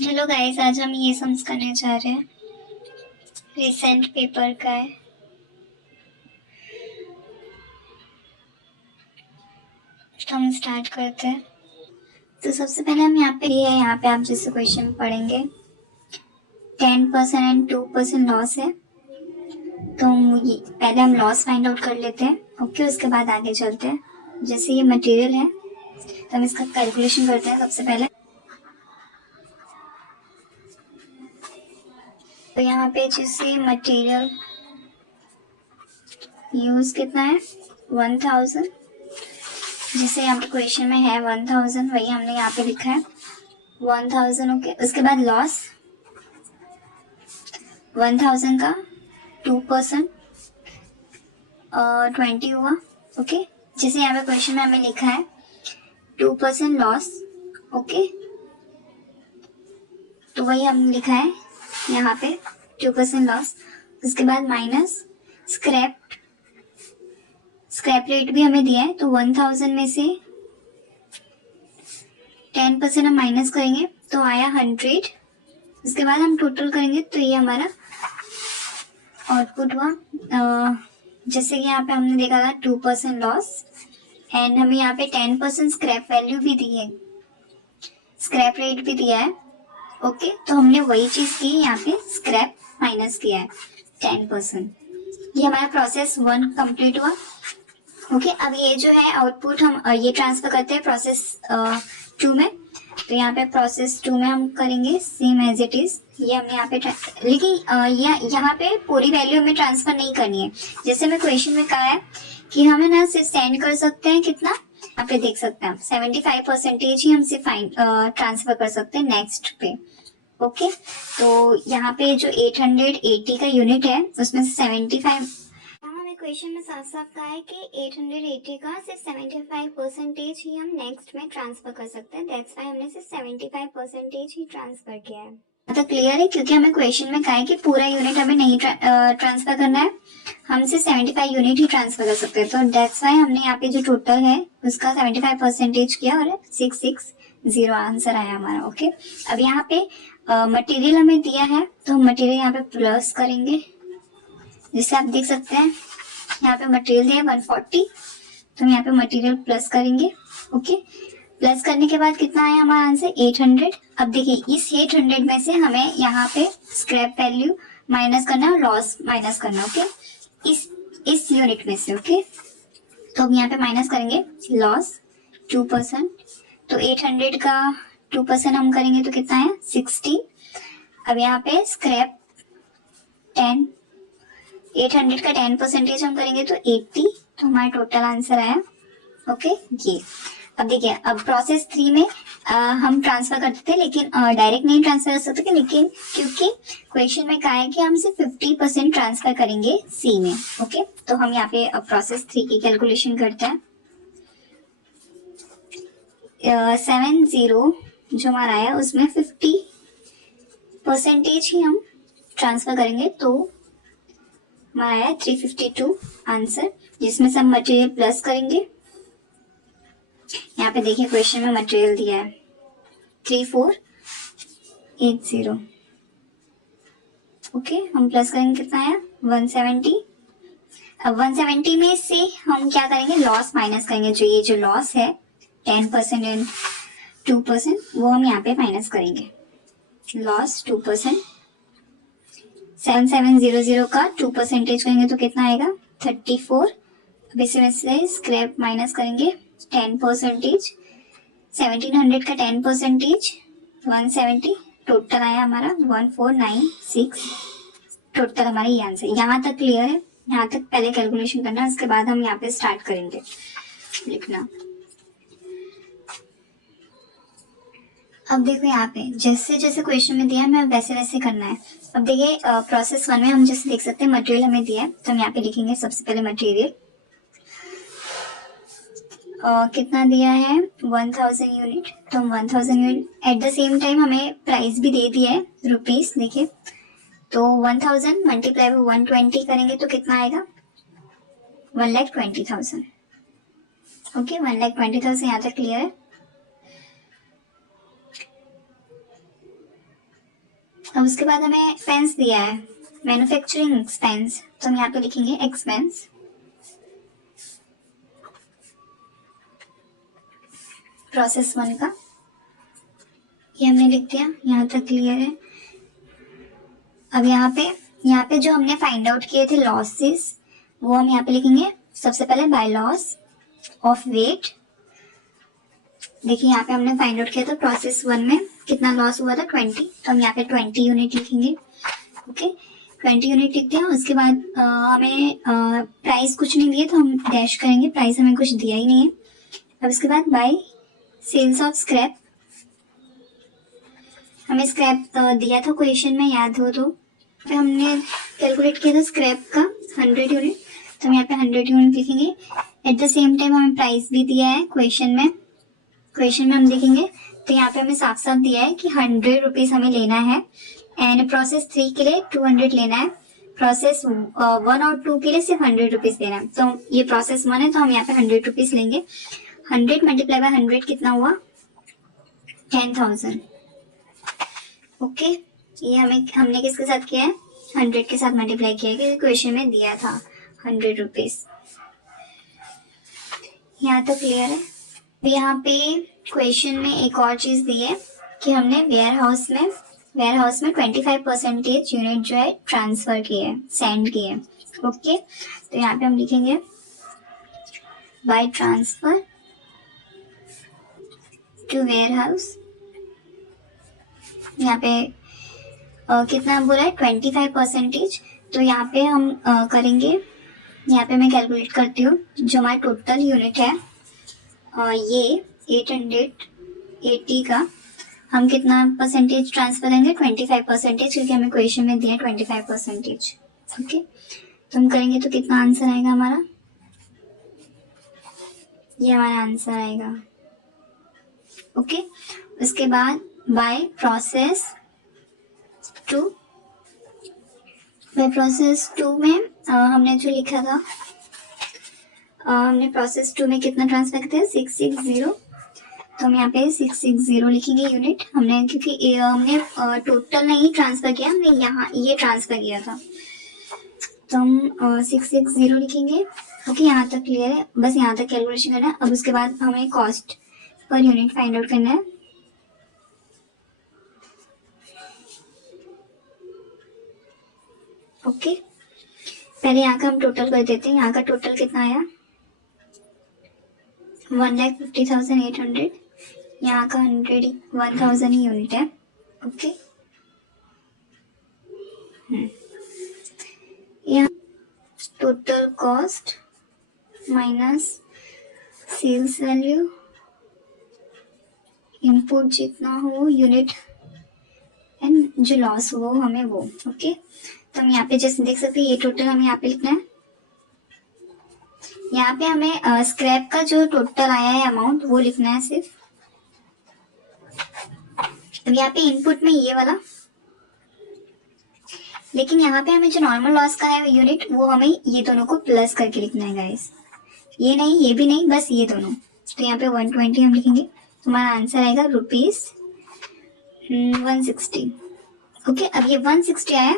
Hello guys, आज हम ये सम्स करने जा रहे हैं। रिसेंट पेपर का है। तो हम स्टार्ट करते हैं। तो सबसे पहले हम यहाँ पे आप जैसे क्वेश्चन पढ़ेंगे 10% एंड 2% लॉस है। तो पहले हम लॉस फाइंड आउट कर लेते हैं। ओके, उसके बाद आगे चलते हैं। जैसे ये मटेरियल है तो हम इसका कैलकुलेशन करते हैं सबसे पहले। तो यहाँ पे जैसे मटेरियल यूज कितना है 1000, जिसे यहाँ पे क्वेश्चन में है 1000, वही हमने यहाँ पे लिखा है 1000। ओके, उसके बाद लॉस 1000 का 2% 20 हुआ। ओके, जैसे यहाँ पे क्वेश्चन में हमें लिखा है 2% लॉस। ओके, तो वही हमने लिखा है यहाँ पे 2% लॉस। उसके बाद माइनस स्क्रैप रेट भी हमें दिया है, तो 1000 में से 10% हम माइनस करेंगे तो आया 100। उसके बाद हम टोटल करेंगे तो ये हमारा आउटपुट हुआ। जैसे कि यहाँ पे हमने देखा था 2% लॉस एंड हमें यहाँ पे 10% स्क्रैप वैल्यू भी दी है, स्क्रैप रेट भी दिया है। ओके, तो हमने वही चीज की, यहाँ पे स्क्रैप माइनस किया है 10%। ये हमारा प्रोसेस 1 कंप्लीट हुआ। ओके, अब ये जो है आउटपुट हम ये ट्रांसफर करते हैं प्रोसेस 2 में। तो यहाँ पे प्रोसेस 2 में हम करेंगे सेम एज इट इज। ये हमने यहाँ पे लेकिन यहाँ पे पूरी वैल्यू हमें ट्रांसफर नहीं करनी है। जैसे मैं क्वेश्चन में कहा है कि हमें ना सिर्फ सेंड कर सकते हैं कितना, यहाँ पे देख सकते हैं 75% ही हम सिर्फ ट्रांसफर कर सकते हैं नेक्स्ट पे। ओके, तो यहाँ पे जो 880 का यूनिट है उसमें से 75, हमें क्वेश्चन में साफ साफ कहा है कि 880 का सिर्फ 75% ही हम नेक्स्ट में ट्रांसफर कर सकते हैं। दैट्स व्हाई हमने सिर्फ 75% ही ट्रांसफर किया है। तो क्लियर है, क्योंकि हमें क्वेश्चन में कहा है कि पूरा यूनिट हमें नहीं ट्रांसफर करना है, हम सिर्फ 75 यूनिट ही ट्रांसफर कर सकते हैं। तो दैट्स व्हाई हमने यहाँ पे जो टोटल है उसका 75% किया और 660 आंसर आया हमारा। ओके, अब यहाँ पे मटेरियल हमें दिया है तो मटेरियल यहाँ पे प्लस करेंगे। जैसे आप देख सकते हैं यहाँ पे मटेरियल दिया है 140, तो हम यहाँ पे मटेरियल प्लस करेंगे। ओके, प्लस करने के बाद कितना आया हमारा आंसर 800। अब देखिए इस 800 में से हमें यहाँ पे स्क्रैप वैल्यू माइनस करना और लॉस माइनस करना। ओके, इस यूनिट में से। ओके, तो हम यहाँ पे माइनस करेंगे लॉस 2%। तो 800 का 2% हम करेंगे तो कितना है 60। अब यहाँ पे स्क्रैप 10, 800 का 10% हम करेंगे तो 80। तो हमारा टोटल आंसर आया। ओके, ये अब देखिए, अब प्रोसेस 3 में हम ट्रांसफर करते थे, लेकिन डायरेक्ट नहीं ट्रांसफर कर सकते, लेकिन क्योंकि क्वेश्चन में कहा है कि हम सिर्फ 50% ट्रांसफर करेंगे सी में। ओके, तो हम यहाँ पे अब प्रोसेस 3 की कैलकुलेशन करते हैं। 70 जो हमारा आया उसमें 50% ही हम ट्रांसफर करेंगे, तो हमारा आया 352 आंसर, जिसमें से हम मटेरियल प्लस करेंगे। यहाँ पे देखिए क्वेश्चन में मटेरियल दिया है 3480। ओके, हम प्लस करेंगे कितना आया 170। अब 170 में से हम क्या करेंगे लॉस माइनस करेंगे। जो ये जो लॉस है 10% एंड 2% वो हम यहाँ पे माइनस करेंगे। लॉस 2%, 7700 का 2% करेंगे तो कितना आएगा 34। अब इसमें से स्क्रैप माइनस करेंगे 10%, 1700 का 10% 170, टोटल आया हमारा 1496। टोटल हमारा ये आंसर। यहाँ तक क्लियर है? यहाँ तक पहले कैलकुलेशन करना, उसके बाद हम यहाँ पे स्टार्ट करेंगे लिखना। अब देखो यहाँ पे जैसे जैसे क्वेश्चन में दिया है हमें वैसे वैसे करना है। अब देखिए प्रोसेस 1 में हम जैसे देख सकते हैं मटेरियल हमें दिया है, तो हम यहाँ पे लिखेंगे सबसे पहले मटेरियल कितना दिया है 1000 यूनिट, तो हम 1000 unit at the same time हमें प्राइस भी दे दिया है रुपीस। देखिए तो 1000 मल्टीप्लाई बाय 120 करेंगे तो कितना आएगा 1,20,000। ओके, 1,20,000 यहाँ तक क्लियर है। अब उसके बाद हमें एक्सपेंस दिया है, मैन्युफैक्चरिंग एक्सपेंस, तो हम यहाँ पे लिखेंगे एक्सपेंस। प्रोसेस 1 का ये हमने लिख दिया, यहाँ तक क्लियर है। अब यहाँ पे जो हमने फाइंड आउट किए थे लॉसेस, वो हम यहाँ पे लिखेंगे सबसे पहले बाय लॉस ऑफ वेट। देखिए यहाँ पे हमने फाइंड आउट किया था प्रोसेस 1 में कितना लॉस हुआ था 20, तो हम यहाँ पे 20 यूनिट लिखेंगे। ओके 20 यूनिट लिखते हैं। उसके बाद हमें प्राइस कुछ नहीं दिए तो हम डैश करेंगे, प्राइस हमें कुछ दिया ही नहीं है। अब उसके बाद बाय सेल्स ऑफ स्क्रैप, हमें स्क्रैप दिया था क्वेश्चन में, याद हो तो फिर हमने कैलकुलेट किया था स्क्रैप का 100 यूनिट, तो हम यहाँ पे 100 यूनिट लिखेंगे। एट द सेम टाइम हमें प्राइस भी दिया है क्वेश्चन में हम देखेंगे तो यहाँ पे हमें साफ साफ दिया है कि 100 रुपीज हमें लेना है एंड प्रोसेस 3 के लिए 200 लेना है, प्रोसेस 1 और 2 के लिए सिर्फ 100 रुपीज लेना है। तो ये प्रोसेस 1 है तो हम यहाँ पे 100 रुपीज लेंगे। 100 मल्टीप्लाई बाय 100 कितना हुआ 10,000। ओके ये हमने किसके साथ किया है 100 के साथ मल्टीप्लाई किया है क्योंकि क्वेश्चन में दिया था 100 रुपीज। यहाँ तो क्लियर है। यहाँ पे क्वेश्चन में एक और चीज दी है कि हमने वेयर हाउस में 25% यूनिट जो है ट्रांसफर किए, सेंड किए। ओके तो यहाँ पे हम लिखेंगे by transfer to warehouse. यहाँ पे कितना बोला है 25%, तो यहाँ पे हम करेंगे, यहाँ पे मैं कैलकुलेट करती हूँ जो हमारा टोटल यूनिट है ये 880 का हम कितना परसेंटेज ट्रांसफर करेंगे 25%, क्योंकि हमें क्वेश्चन में दिया 25%। ओके तो हम करेंगे तो कितना आंसर आएगा हमारा, ये हमारा आंसर आएगा। ओके उसके बाद बाय प्रोसेस 2 में हमने जो लिखा था हमने प्रोसेस 2 में कितना ट्रांसफर किया 660, तो हम यहाँ पे 660 लिखेंगे यूनिट हमने, क्योंकि हमने टोटल नहीं ट्रांसफर किया, हमने यहाँ ये ट्रांसफर किया था, तो हम 660 लिखेंगे। ओके यहाँ तक क्लियर है, बस यहाँ तक कैलकुलेशन करना है। अब उसके बाद हमें cost per unit find out करना है। ओके पहले यहाँ का हम टोटल कर देते हैं, यहाँ का टोटल कितना आया 1,50,800, यहाँ का 1,000 ही यूनिट है। ओके यहाँ total cost minus sales value, input जितना हो यूनिट एंड जो लॉस हो हमें वो। ओके तो हम यहाँ पे जैसे देख सकते हैं ये टोटल हमें यहाँ पे लिखना है। यहाँ पे हमें स्क्रैप का जो टोटल आया है अमाउंट वो लिखना है सिर्फ। अब यहाँ पे इनपुट में ये वाला, लेकिन यहाँ पे हमें जो नॉर्मल लॉस का है यूनिट वो हमें ये दोनों को प्लस करके लिखना है गाइस, ये नहीं ये भी नहीं, बस ये दोनों। तो यहाँ पे 120 हम लिखेंगे, हमारा आंसर आएगा ₹160। ओके अब ये 160 आया,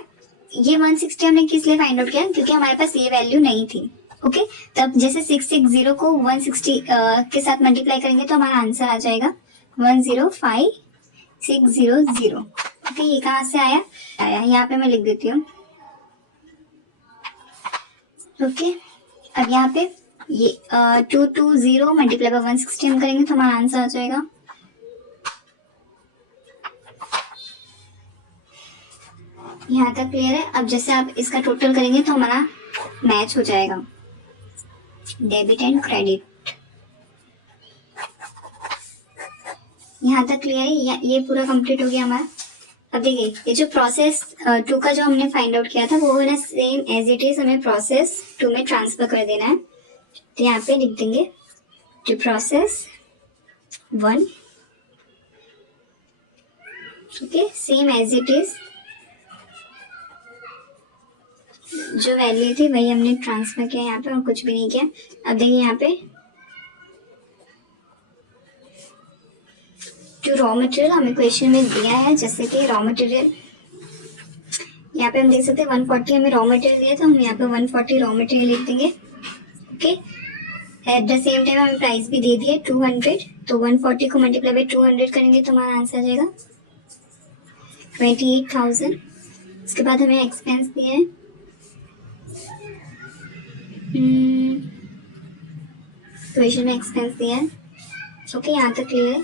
ये 160 हमने किस लिए फाइंड आउट किया क्योंकि हमारे पास ये वैल्यू नहीं थी। ओके तब जैसे 660 को 160 के साथ मल्टीप्लाई करेंगे तो हमारा आंसर आ जाएगा 105,600। ओके ये कहाँ से आया यहाँ पे मैं लिख देती हूँ। ओके अब यहाँ पे ये 220 मल्टीप्लाई बाय 160 हम करेंगे तो हमारा आंसर आ जाएगा यहाँ तक क्लियर है। अब जैसे आप इसका टोटल करेंगे तो हमारा मैच हो जाएगा डेबिट एंड क्रेडिट। यहाँ तक क्लियर है, ये पूरा कंप्लीट हो गया हमारा। अब देखिए ये जो प्रोसेस 2 का जो हमने फाइंड आउट किया था वो है ना सेम एज इट इज हमें प्रोसेस 2 में ट्रांसफर कर देना है। तो यहाँ पे लिख देंगे to process 1। Okay same as it is जो वैल्यू थी वही हमने ट्रांसफर किया यहाँ पे और कुछ भी नहीं किया। अब देखिए यहाँ पे जो रॉ मटेरियल हमें क्वेश्चन में दिया है, जैसे कि रॉ मटेरियल यहाँ पे हम देख सकते हैं 140 हमें रॉ मटेरियल दिया था, हम यहाँ पे 140 रॉ मटेरियल लिख देंगे। Okay, at the same time हमें प्राइस भी दे दिए 200, तो 140 को मल्टीप्लाई बाई 200 करेंगे तो हमारा आंसर आ जाएगा 28,000। उसके बाद हमें एक्सपेंस दिए हैं, क्वेश्चन में एक्सपेंस दिया है। ओके, यहाँ तक क्लियर है।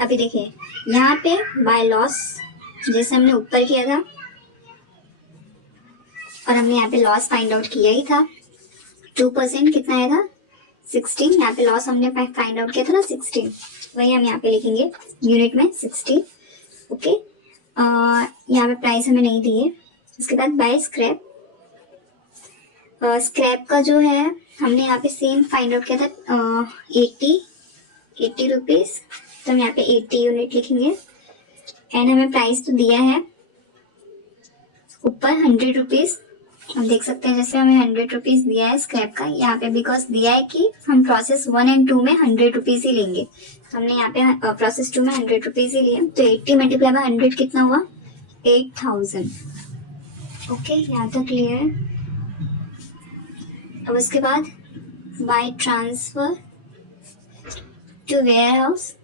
अभी देखिए यहाँ पे बाय लॉस जैसे हमने ऊपर किया था और हमने यहाँ पे लॉस फाइंड आउट किया ही था। 2% कितना आया था 16, यहाँ पे लॉस हमने फाइंड आउट किया था ना 16, वही हम यहाँ पे लिखेंगे यूनिट में 16। ओके, यहाँ पे प्राइस हमें नहीं दी है। उसके बाद बाय स्क्रैप, स्क्रैप का जो है हमने यहाँ पे सेम फाइंड आउट किया था 80 रुपीज़, तो हम यहाँ पे 80 यूनिट लिखेंगे। एंड हमें प्राइस तो दिया है ऊपर 100 रुपीज़, हम देख सकते हैं जैसे हमें 100 रुपीज़ दिया है स्क्रैप का यहाँ पे, बिकॉज दिया है कि हम प्रोसेस 1 एंड 2 में 100 रुपीज़ ही लेंगे। हमने यहाँ पे प्रोसेस 2 में 100 रुपीज़ ही लिए, तो 80 मल्टीप्लाई बाय 100 कितना हुआ 8,000। ओके, यहाँ तक क्लियर है। अब उसके बाद by transfer to warehouse,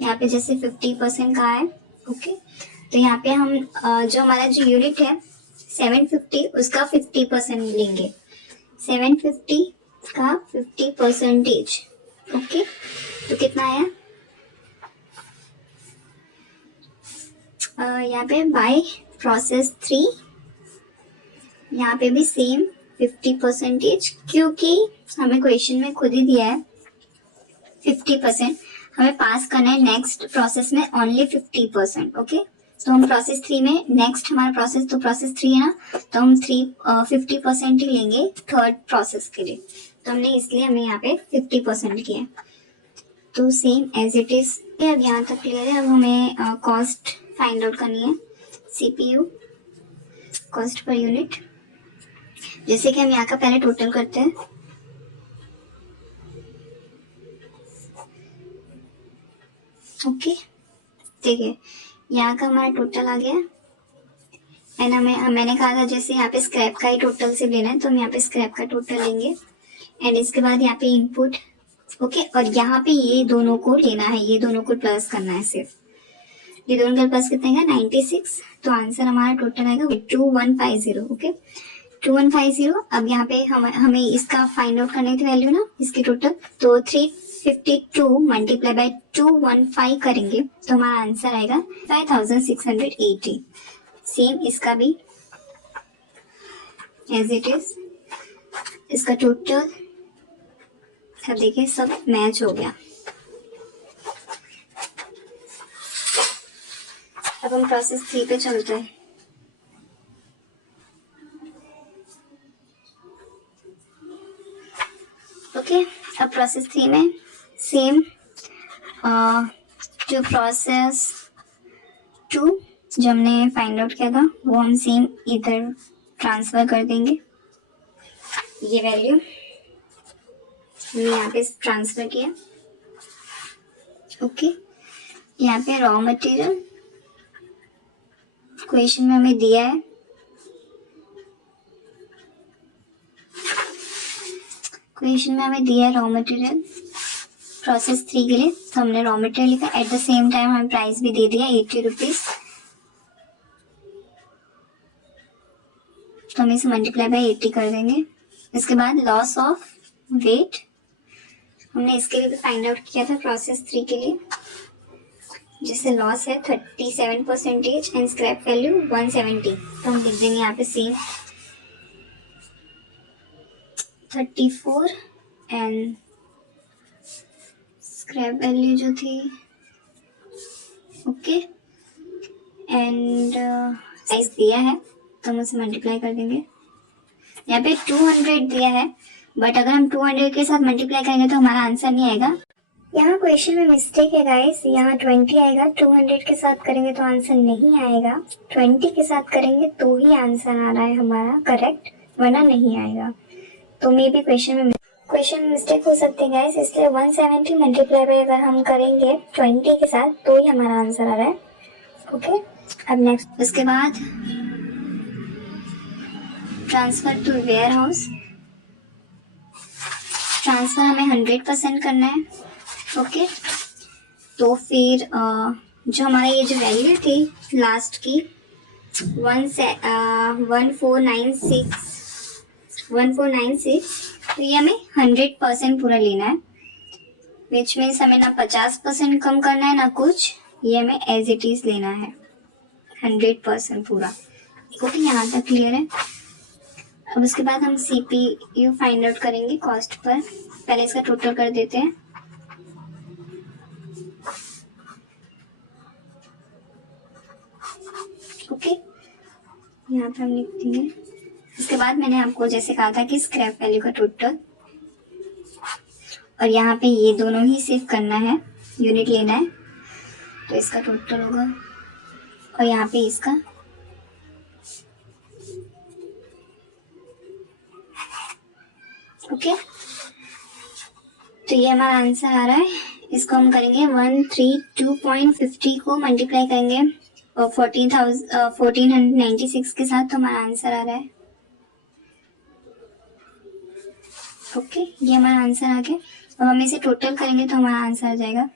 यहाँ पे जैसे 50% का है। ओके, तो यहाँ पे हम जो हमारा जो यूनिट है 750 उसका 50% लेंगे, 750 का 50%। ओके, तो कितना आया यहाँ पे बाय प्रोसेस 3, यहाँ पे भी सेम 50%, क्योंकि हमें क्वेश्चन में खुद ही दिया है 50%, हमें पास करना है नेक्स्ट प्रोसेस में ओनली 50%। ओके, तो हम प्रोसेस 3 में नेक्स्ट हमारा प्रोसेस तो प्रोसेस 3 है ना, तो हम 50% ही लेंगे थर्ड प्रोसेस के लिए, तो हमने इसलिए हमें यहाँ पे 50% किया। तो सेम एज इट इज। अब यहाँ तक क्लियर है। अब हमें कॉस्ट फाइंड आउट करनी है, CPU कॉस्ट पर यूनिट। जैसे कि हम यहाँ का पहले टोटल करते हैं। ओके, देखिए यहाँ का हमारा टोटल आ गया एंड मैंने कहा था जैसे यहाँ पे स्क्रैप का ही टोटल से लेना है, तो हम यहाँ पे स्क्रैप का टोटल लेंगे एंड इसके बाद यहाँ पे इनपुट। ओके, और यहाँ पे ये दोनों को लेना है, ये दोनों को प्लस करना है, सिर्फ ये दोनों का प्लस कितना है 96, तो आंसर हमारा टोटल आएगा 2150। ओके, 2150। अब यहाँ पे हमें इसका फाइंड आउट करनी थी वैल्यू ना, इसकी टोटल, तो 352 मल्टीप्लाई बाय 215 करेंगे तो हमारा आंसर आएगा 5680। सेम इसका भी एज इट इज, इसका टोटल। अब देखिए सब मैच हो गया। अब हम प्रोसेस 3 पे चलते हैं। ओके, अब प्रोसेस 3 में सेम जो प्रोसेस 2 जो हमने फाइंड आउट किया था वो हम सेम इधर ट्रांसफर कर देंगे। ये वैल्यू हमने यहाँ पे ट्रांसफर किया। ओके, यहाँ पे रॉ मटेरियल क्वेश्चन में हमें दिया है, क्वेश्चन में हमें दिया है रॉ मटेरियल प्रोसेस 3 के लिए, तो हमने रॉ मटेरियल लिखा। एट द सेम टाइम हमें प्राइस भी दे दिया 80 रुपीज़, तो हम इसे मल्टीप्लाई बाय 80 कर देंगे। इसके बाद लॉस ऑफ वेट हमने इसके लिए भी फाइंड आउट किया था प्रोसेस 3 के लिए, जिससे लॉस है 37% एंड स्क्रैप वैल्यू 170, तो हम लिख देंगे यहाँ पे सेम 34 एंड स्क्रैप वैल्यू जो थी। ओके, एंड साइज दिया है तो हम उसे मल्टीप्लाई कर देंगे। यहाँ पे 200 दिया है, बट अगर हम 200 के साथ मल्टीप्लाई करेंगे तो हमारा आंसर नहीं आएगा। यहाँ क्वेश्चन में मिस्टेक है गाइस, यहाँ 20 आएगा, 200 के साथ करेंगे तो आंसर नहीं आएगा, 20 के साथ करेंगे तो ही आंसर आ रहा है हमारा करेक्ट, वरना नहीं आएगा। तो मे भी क्वेश्चन में मिस्टेक हो सकती है गाइस, इसलिए 170 मल्टीप्लाई बाय अगर हम करेंगे 20 के साथ तो ही हमारा आंसर आ रहा है। ओके, अब नेक्स्ट उसके बाद transfer to warehouse, transfer हमें 100% करना है। ओके, तो फिर जो हमारा ये जो वैल्यू थी लास्ट की 1496, तो ये हमें 100% पूरा लेना है, विच मीन्स हमें ना 50% कम करना है ना कुछ, ये हमें एज इट इज लेना है 100% पूरा। ओके, यहाँ तक क्लियर है। अब उसके बाद हम CPU फाइंड आउट करेंगे कॉस्ट पर। पहले इसका टोटल कर देते हैं। ओके, यहाँ पे हम लिख देंगे। इसके बाद मैंने आपको जैसे कहा था कि स्क्रैप वैल्यू का टोटल, और यहाँ पे ये दोनों ही सेव करना है, यूनिट लेना है, तो इसका टोटल होगा, और यहाँ पे इसका। ओके, तो ये हमारा आंसर आ रहा है। इसको हम करेंगे 132.50 को मल्टीप्लाई करेंगे और 1496 के साथ, तो हमारा आंसर आ रहा है। ओके, ये हमारा आंसर आ गया। अब हम इसे टोटल करेंगे तो हमारा आंसर आ जाएगा